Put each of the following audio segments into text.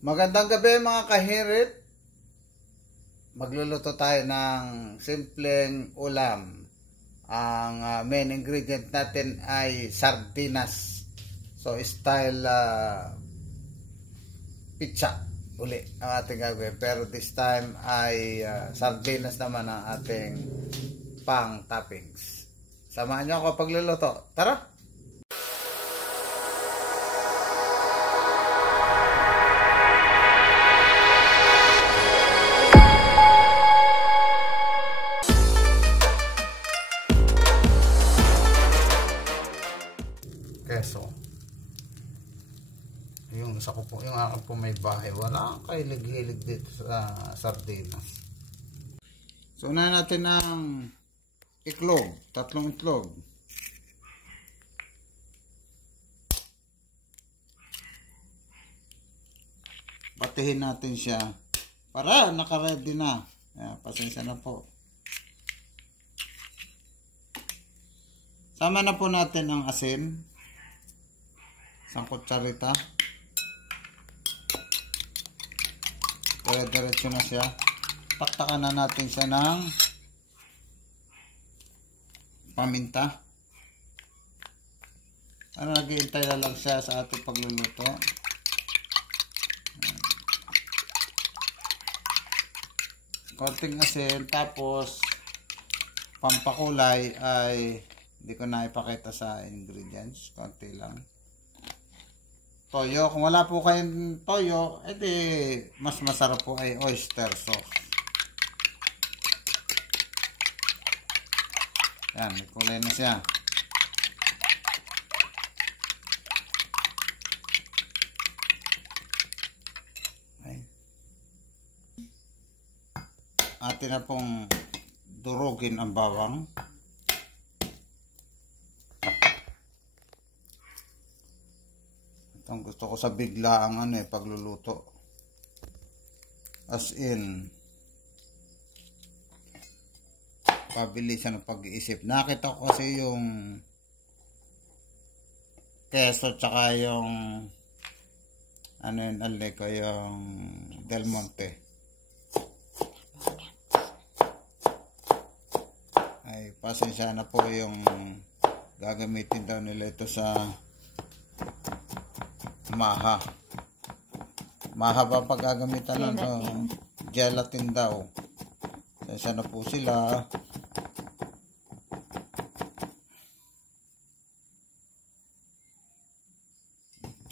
Magandang gabi mga kahirit. Magluluto tayo ng simpleng ulam. Ang main ingredient natin ay sardinas. So style pizza uli ang ating gagawin. Pero this time ay sardinas naman ang ating pang toppings. Samahan niyo ako pagluluto. Tara! Keso. Yung isa ko po, yung akin po may bahay. Wala kang kahilig-hilig dito sa sardinas. So, unahin natin ng itlog. 3 itlog. Batihin natin siya. Para, naka-ready na. Pasensya na po. Sama na po natin ang asin. 1 kutsarita. Diretso na siya. Taktakan na natin siya ng paminta. Nag-iintay na lang siya sa ating pagluluto. Konting asin. Tapos pampakulay ay hindi ko na ipakita sa ingredients. Konti lang. Toyo. Kung wala po kayong toyo, edi mas masarap po ay oyster sauce. Yan, may kulay na siya. Okay. Atin na pong durugin ang bawang. Ang gusto ko sa bigla ang pagluluto. As in, pabilisan ng pag-iisip. Nakita ko kasi yung keso tsaka yung yung Del Monte. Ay, pasensya na po yung gagamitin daw nila ito sa maha ba pag gagamitan ng gelatin daw. Sensya na po sila.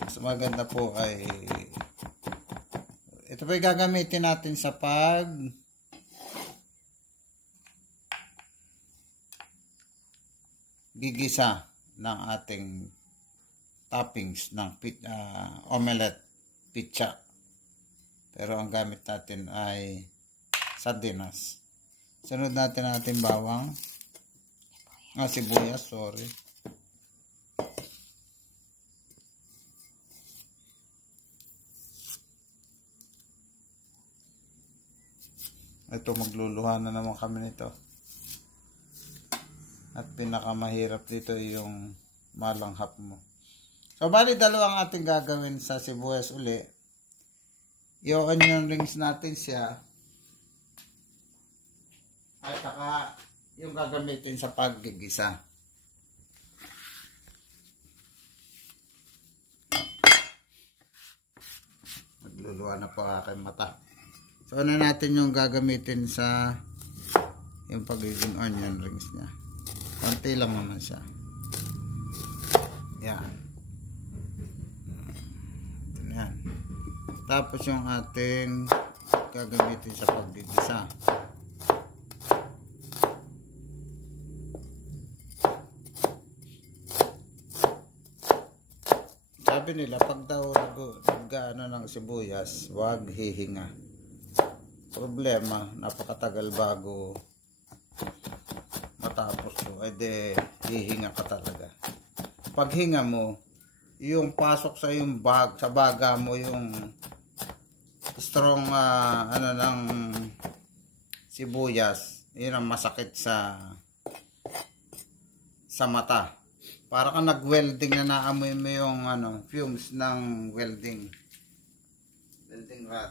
Mas maganda po ay ito pa gagamitin natin sa gigisa ng ating toppings ng omelette pizza. Pero ang gamit natin ay sardinas. Sunod natin ang ating bawang. Sibuyas, sorry. Ito, magluluha na naman kami nito. At pinakamahirap dito yung malanghap mo. So, bali dalawang ating gagawin sa sibuyas uli. Yung onion rings natin siya. At saka yung gagamitin sa paggigisa. Nagluluwa na po aking mata. So, ano natin yung gagamitin sa yung pagiging onion rings niya. Konti lang naman siya. Yan. Tapos yung ating gagamitin sa paggigisa. Sabi nila pag daw nag-ano ng sibuyas, wag hihinga. Problema, napakatagal bago matapos to. Ede hihinga ka talaga. Pag hinga mo, yung pasok sa yung sa baga mo yung strong ng sibuyas, yun ang masakit sa mata. Para kang nag-welding na naamoy mo yung fumes ng welding. Right.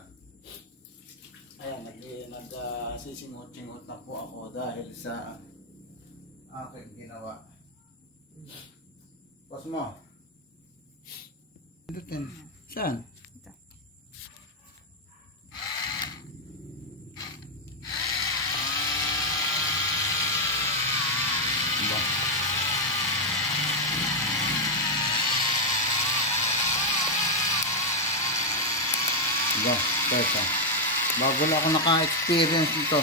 Ayan, nagsisingot-singot na po ako dahil sa aking ginawa. Pause mo. Pindutin. Saan? Ito. Ba? Ba? Teka. Bago lang ako naka-experience nito.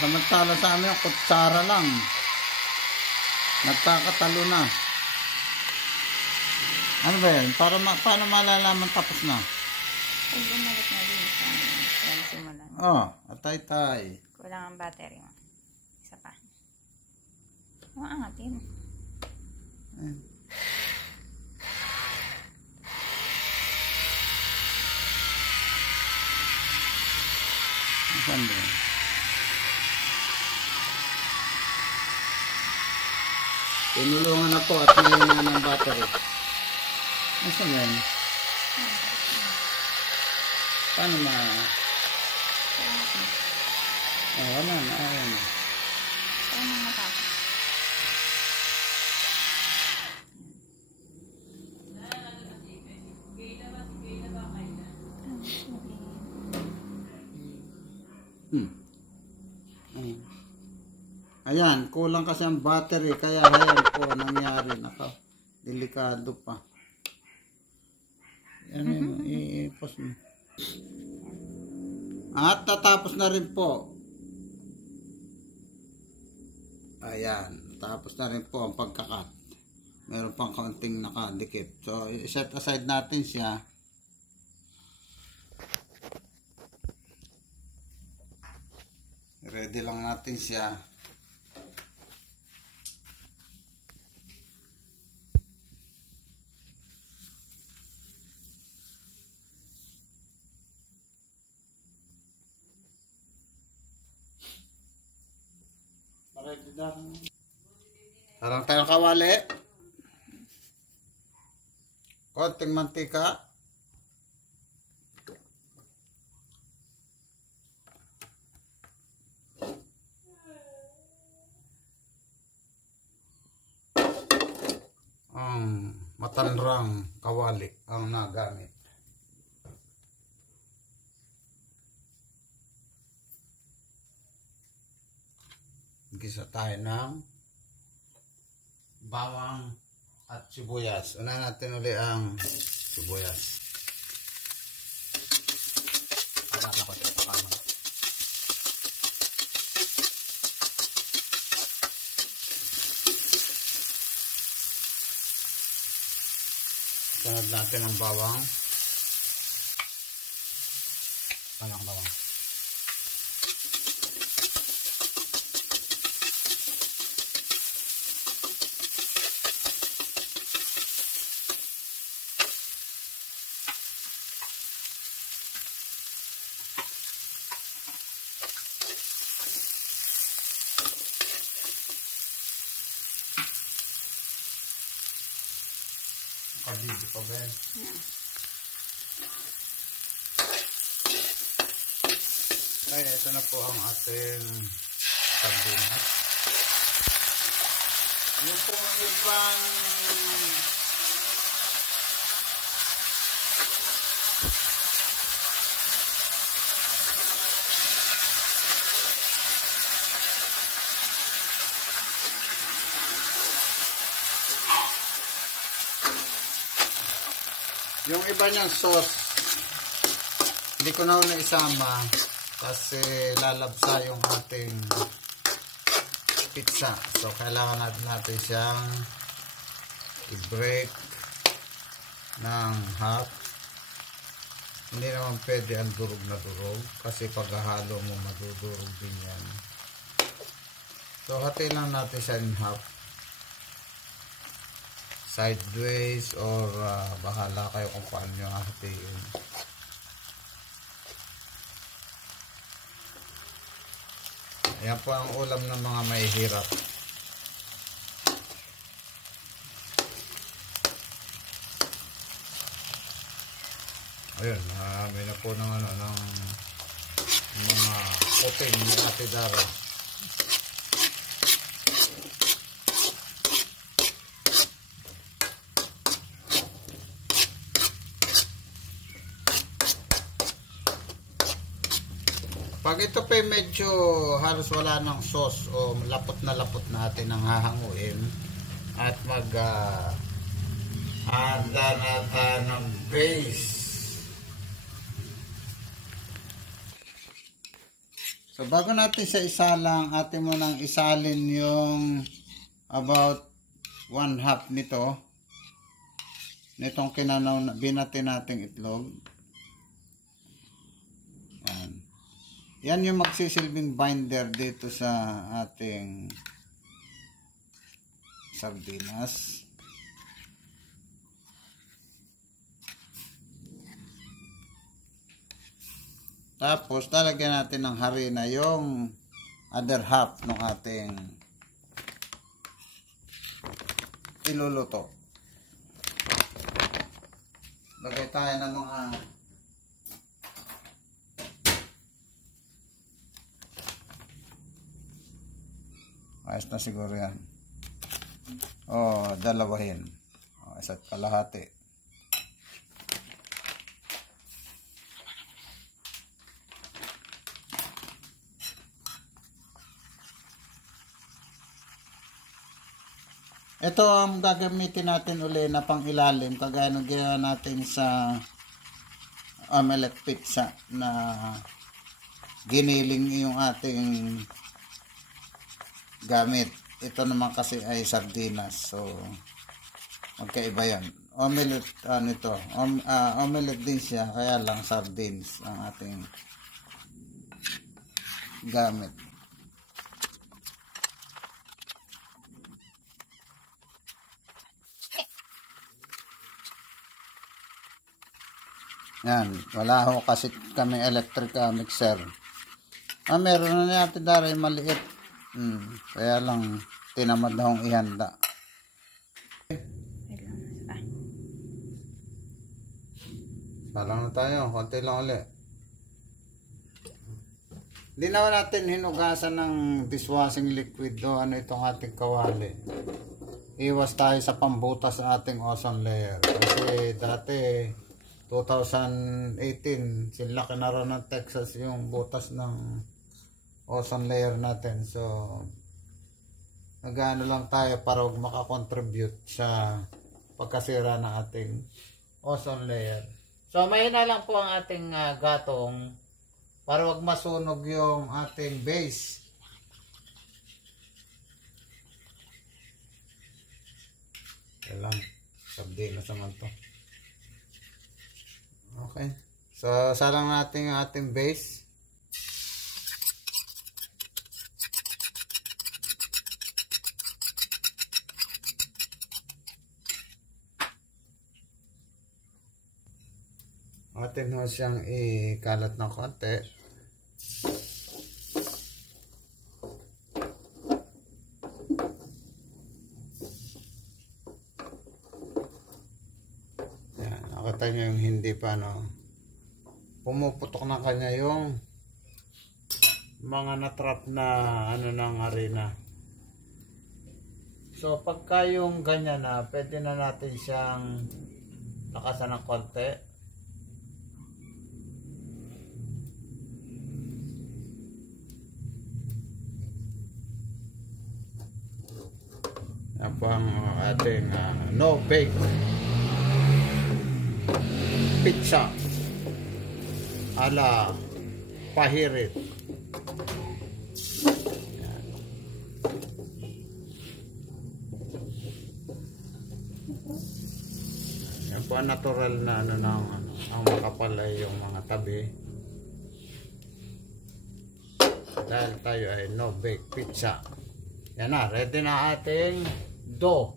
Samantala sa amin, kutsara lang. Nagkakatalo na. Ano ba yan? Paano malalaman tapos na? Pag bumalik na din sa simulan. Oh, atay-tay. Kulang ang battery mo. Isa pa. Maangatin. Ayan. Saan ba yan? Tinulungan ako at nilungan ng battery. Nasaan yan? Paano ma... Oh, wala na. Ayan na. Paano matapos? Ayan. Ayan, kulang kasi ang battery. Kaya ayan po nangyari. Naka, delikado pa. Ayan, i-pause mo. At tatapos na rin po. Ayan, tapos na rin po ang pagkakat. Meron pang kaunting nakadikit. So, set aside natin siya. Ready lang natin siya. Harang tayong kawali. Konting mantika. Ang matanrang kawali ang nagamit. Gisa tayo ng bawang at sibuyas. Unahin natin ulit ang sibuyas. Sunod natin ang bawang. Bawang. Kabidi pa ba yan? Ay, ito na po ang ating sardinas. Yung po ang ibang yung iba niyang sauce, hindi ko na isama kasi lalabsa yung ating pizza. So, kailangan natin siyang i-break ng half. Hindi naman pwede ang durog na durog kasi paghahalo mo madudurog din yan. So, hati lang natin siya in half. Sideways or bahala kayo kung paano nyo hatiin. Ayan po ang ulam ng mga mahihirap. Ayun, may na po ng ano, ng mga puting ni Ate Dara. Pag ito pa medyo halos wala ng sauce o lapot natin ang hahanguin at handa na tayo ng base. So bago natin sa isa lang, atin mo nang isalin yung about 1/2 nitong kinanaw na binati nating itlog. Yan yung magsisilbing binder dito sa ating sardinas. Tapos lalagyan natin ng harina yung other half ng ating iluluto. Lagay tayo ng mga ayos na siguro yan. O, dalawahin. O, isa't kalahati. Ito ang gagamitin natin uli na pang ilalim. Kagaya ng ginawa natin sa omelette pizza na giniling yung ating gamit. Ito naman kasi ay sardinas. So, magkaiba yan. Omelette, omelette din siya. Kaya lang sardines ang ating gamit. Yan. Wala ho kasi kami electric mixer. Meron na natin daray maliit. Kaya lang tinamad na akong ihanda. Salang na tayo, konti lang ulit. Hindi naman natin hinugasan ng dishwashing liquid o ano itong ating kawali. Iwas tayo sa pambutas sa ating ozone layer. Kasi dati 2018 sinlaki na rin ng Texas yung butas ng ozone layer natin. So nag-ano lang tayo para huwag makakontribute sa pagkasira ng ating ozone layer. So mahina lang po ang ating gatong para huwag masunog yung ating base. Kailan sardinas naman to. Okay, so salang natin yung ating base. Atin ho siyang ikalat ng konti. Yan, nakita nyo yung hindi pa pumuputok na kanya yung mga natrap na ng harina. So pagka yung ganyan na, pwede na natin siyang lakasan ng konti. Yan po ang ating no-bake pizza ala pahirit. Yan. Yan po ang natural na ang makapal ay yung mga tabi. Dahil tayo ay no-bake pizza. Yan na, ready na ating dough.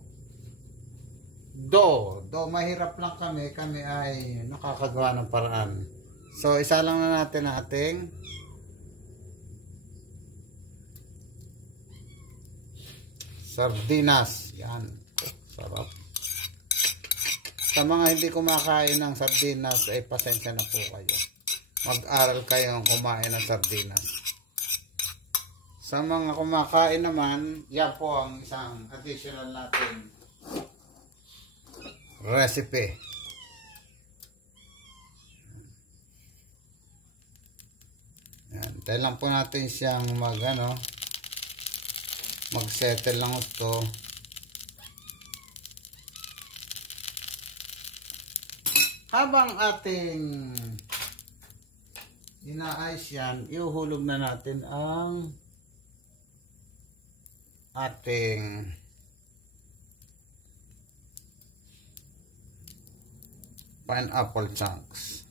Mahirap lang kami ay nakakagawa ng paraan. So isa lang na natin ang ating sardinas. Yan, sarap. Sa mga hindi kumakain ng sardinas, ay pasensya na po kayo. Mag-aral kayong kumain ng sardinas. Sa mga kumakain naman, yan po ang isang additional natin recipe. Yan. Tayo lang po natin siyang mag-settle lang ito. Habang ating inaayos yan, iuhulog na natin ang ating pineapple chunks.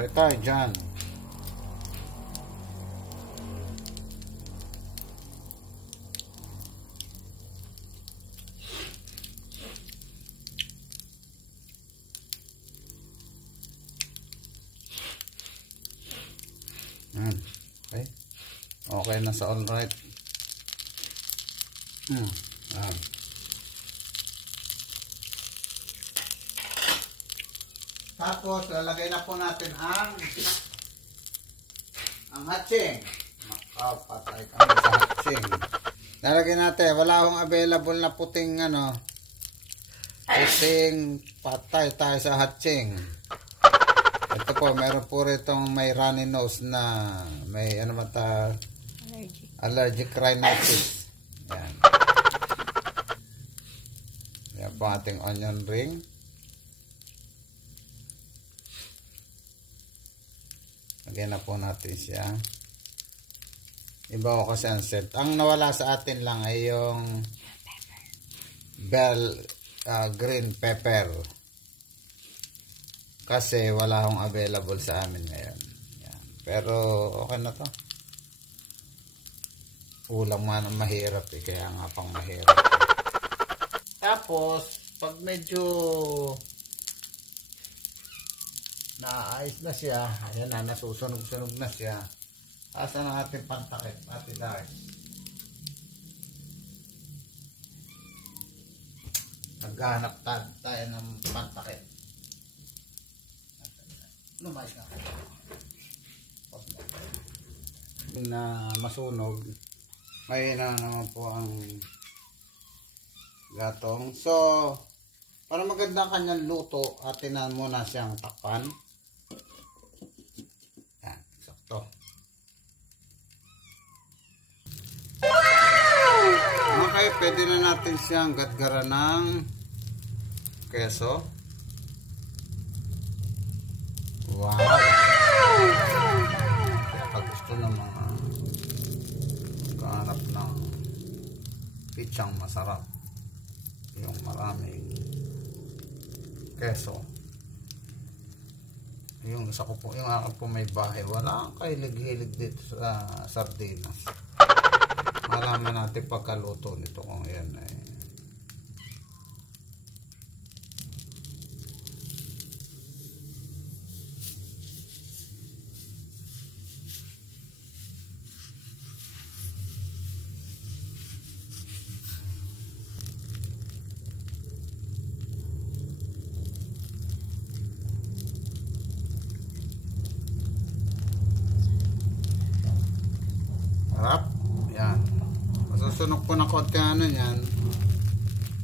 Tayo tayo dyan. Okay. Okay na sa all right. Tapos lalagay na po natin ang hatching. Makapatay kami sa hatching. Lalagay natin, wala akong available na puting puting patay tayo sa hatching. Ito po, meron po ritong may runny nose na may allergic rhinitis. Yan. Yan po ating onion ring. Lagyan na po natin siya. Iba ko kasi ang set. Ang nawala sa atin lang ay yung bell green pepper. Kasi wala akong available sa amin ngayon. Yan. Pero okay na to. Ulam nga ng mahirap eh. Kaya nga pang mahirap. Tapos, pag medyo naayos na siya, ayan na, nasusunog-sunog na siya. Asan ang ating pantakip, ating dahil. Naghahanap tayo ng pantakip. Lumayos na. Na masunog, mahina naman po ang gatong. So, para maganda kanyang luto, atin na muna siyang takpan. Yan, sakto. Okay, pwede na natin siyang gatgaran ng keso. Wow! Kaya gusto ng mga kaharap ng pitsang masarap, yung maraming keso. Yung isa ko po, yung akin po may bahay, wala kang kahilig-hilig dito sa sardinas. Malaman natin pagkaluto nito kung yan eh. Harap. Yan. Masusunog po ng konti yan.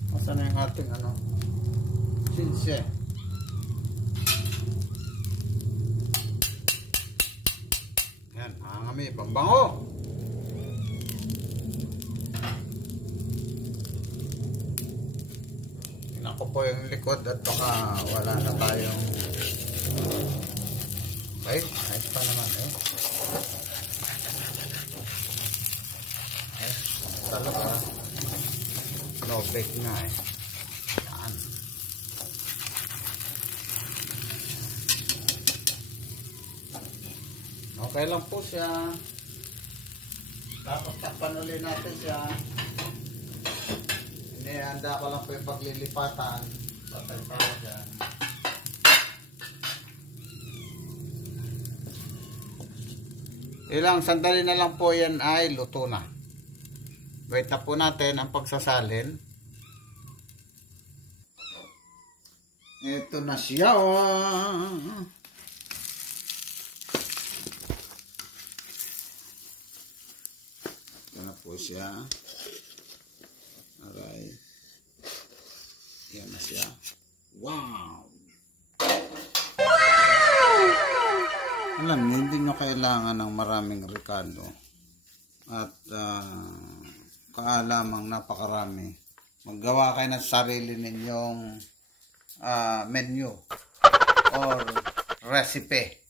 Masana yung ating sinse. Yan. Hangami. Pambango. Tingnan ko po yung likod at baka wala na tayong okay. Ayos pa naman eh. Talaga no bake na eh. Yan. Okay lang po siya. Tapos takpan ulit natin siya. Inihanda ko lang po yung paglilipatan. Patay pa ko dyan. Ilang sandali na lang po yan ay luto na. Wait na po natin ang pagsasalin. Ito na siya. Ito na po siya. Alright. Yan na siya. Wow! Alam niyo, hindi nyo kailangan ng maraming rekado. At kaalamang napakarami. Maggawa kayo ng sarili ninyong menu or recipe.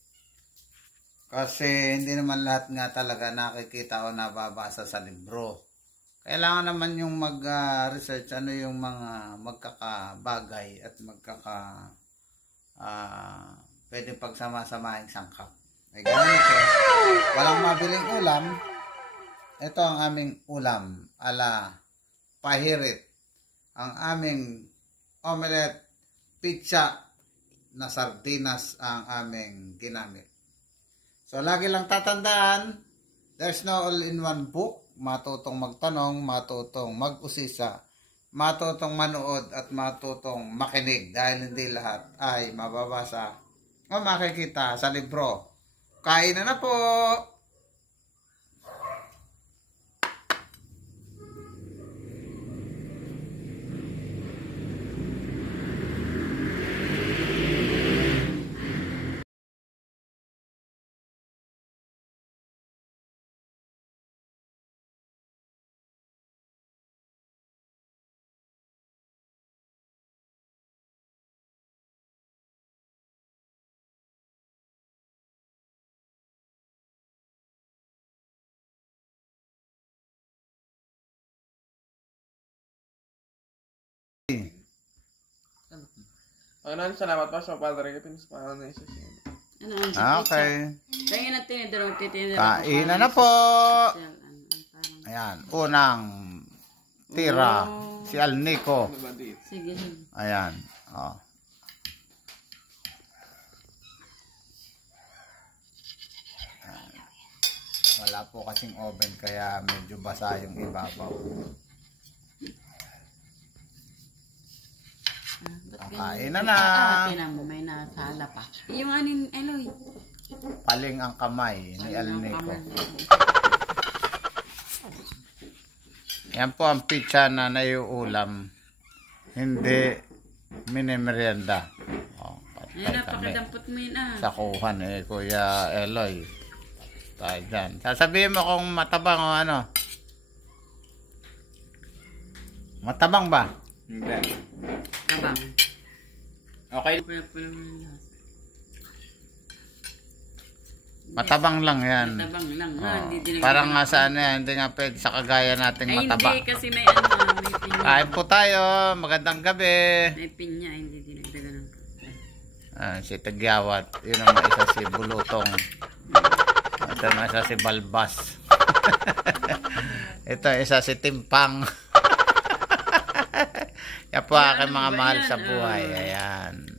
Kasi hindi naman lahat nga talaga nakikita o nababasa sa libro. Kailangan naman yung mag-research ano yung mga magkakabagay at pwede pagsama-samaing sangkap. Ay ganun ito. Walang mabiling ulam. Ito ang aming ulam ala pahirit. Ang aming omelette pizza na sardinas ang aming ginamit. So lagi lang tatandaan, there's no all-in-one book. Matutong magtanong, matutong mag-usisa, matutong manood at matutong makinig dahil hindi lahat ay mababasa o makikita sa libro. Kain na po! Panginoon, salamat po sa Padre ko. Pinispahan na isa siya. Ano ang pizza? Okay. Kaya na tinidor. Kain na po! Ayan, unang tira. Si Alnico. Ano ba dito? Sige. Ayan. Oh. Wala po kasing oven kaya medyo basa yung ibabaw. Kain na na. Tinan mo, may nasala pa. Yung anin, Eloy. Paling ang kamay ni Alnico. Yan po ang pizza na naiulam. Hindi minimerienda. Oh, Ayan, napakadampot mo yun sa kuhan Kuya Eloy. Tayo dyan. Sasabihin mo kung matabang o ano. Matabang ba? Hindi. Abang. Okay. Matabang lang yan. Matabang lang. Oh. Hindi Parang nga sa ano yan, hindi nga pwede sa kagaya nating ay, mataba. hindi kasi may ano, may pinya. Kain po tayo. Magandang gabi. May pinya, hindi dinagdagan ng Si Tagyawat. Yun naman isa si Bulutong. Ito naman isa si Balbas. Ito isa si Timpang. Yan po aking mga mahal sa buhay. Ayan.